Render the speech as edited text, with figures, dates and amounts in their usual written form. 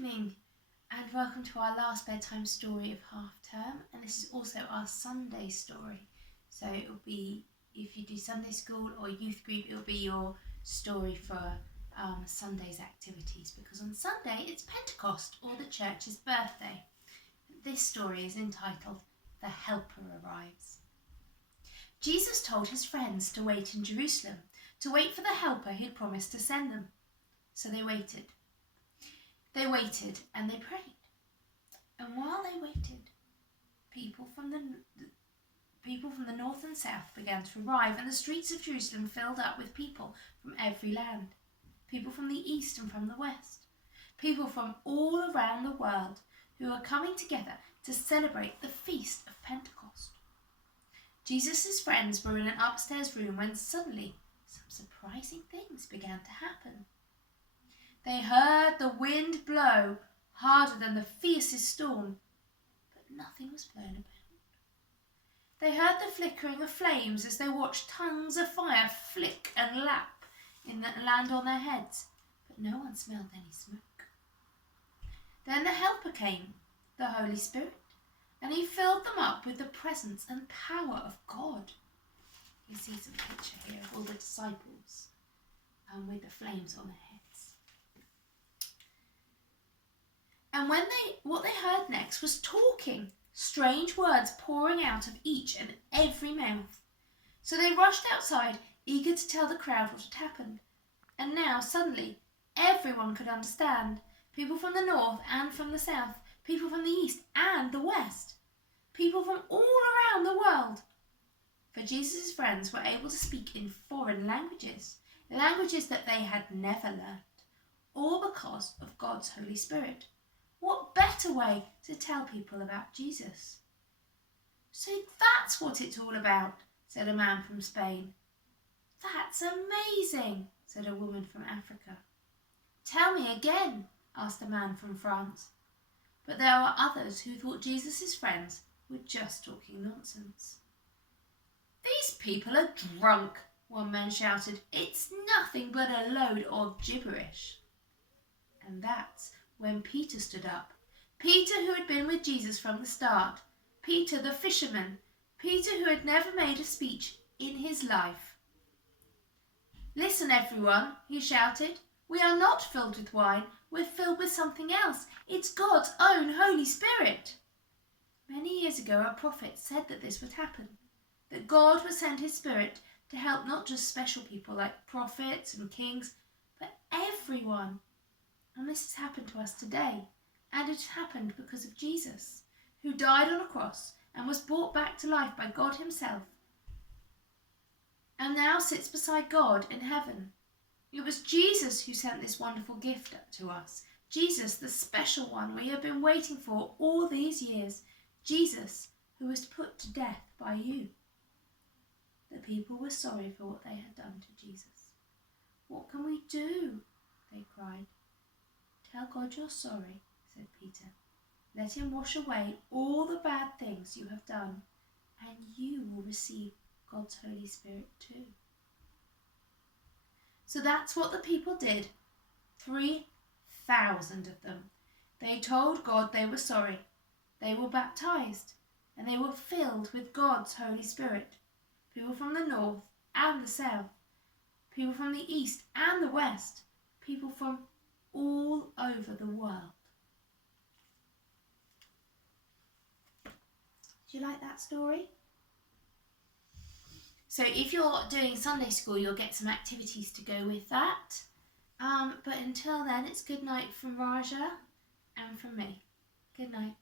evening and welcome to our last bedtime story of half term, and this is also our Sunday story. So it will be, if you do Sunday school or youth group, it will be your story for Sunday's activities, because on Sunday it's Pentecost, or the church's birthday. This story is entitled The Helper Arrives. Jesus told his friends to wait in Jerusalem, to wait for the helper he'd promised to send them. So they waited. They waited and they prayed. And while they waited, people from the north and south began to arrive, and the streets of Jerusalem filled up with people from every land. People from the east and from the west. People from all around the world who were coming together to celebrate the feast of Pentecost. Jesus' friends were in an upstairs room when suddenly some surprising things began to happen. They heard the wind blow harder than the fiercest storm, but nothing was blown about. They heard the flickering of flames as they watched tongues of fire flick and lap in the land on their heads, but no one smelled any smoke. Then the Helper came, the Holy Spirit, and he filled them up with the presence and power of God. You see some picture here of all the disciples with the flames on their heads. And what they heard next was talking, strange words pouring out of each and every mouth. So they rushed outside, eager to tell the crowd what had happened. And now, suddenly, everyone could understand. People from the north and from the south, people from the east and the west, people from all around the world. For Jesus' friends were able to speak in foreign languages, languages that they had never learned, all because of God's Holy Spirit. What better way to tell people about Jesus? So that's what it's all about, said a man from Spain. That's amazing, said a woman from Africa. Tell me again, asked a man from France. But there were others who thought Jesus' friends were just talking nonsense. These people are drunk, one man shouted. It's nothing but a load of gibberish. And that's when Peter stood up. Peter, who had been with Jesus from the start. Peter the fisherman. Peter who had never made a speech in his life. Listen, everyone, he shouted. We are not filled with wine. We're filled with something else. It's God's own Holy Spirit. Many years ago, a prophet said that this would happen, that God would send his Spirit to help not just special people like prophets and kings, but everyone. And this has happened to us today, and it has happened because of Jesus, who died on a cross and was brought back to life by God himself, and now sits beside God in heaven. It was Jesus who sent this wonderful gift to us. Jesus, the special one we have been waiting for all these years. Jesus, who was put to death by you. The people were sorry for what they had done to Jesus. What can we do? They cried. Tell God you're sorry, said Peter. Let him wash away all the bad things you have done, and you will receive God's Holy Spirit too. So that's what the people did. 3,000 of them. They told God they were sorry. They were baptized, and they were filled with God's Holy Spirit. People from the north and the south, people from the east and the west, people from all over the world. Do you like that story? So if you're doing Sunday school, you'll get some activities to go with that. But until then, it's good night from Raja and from me. Good night.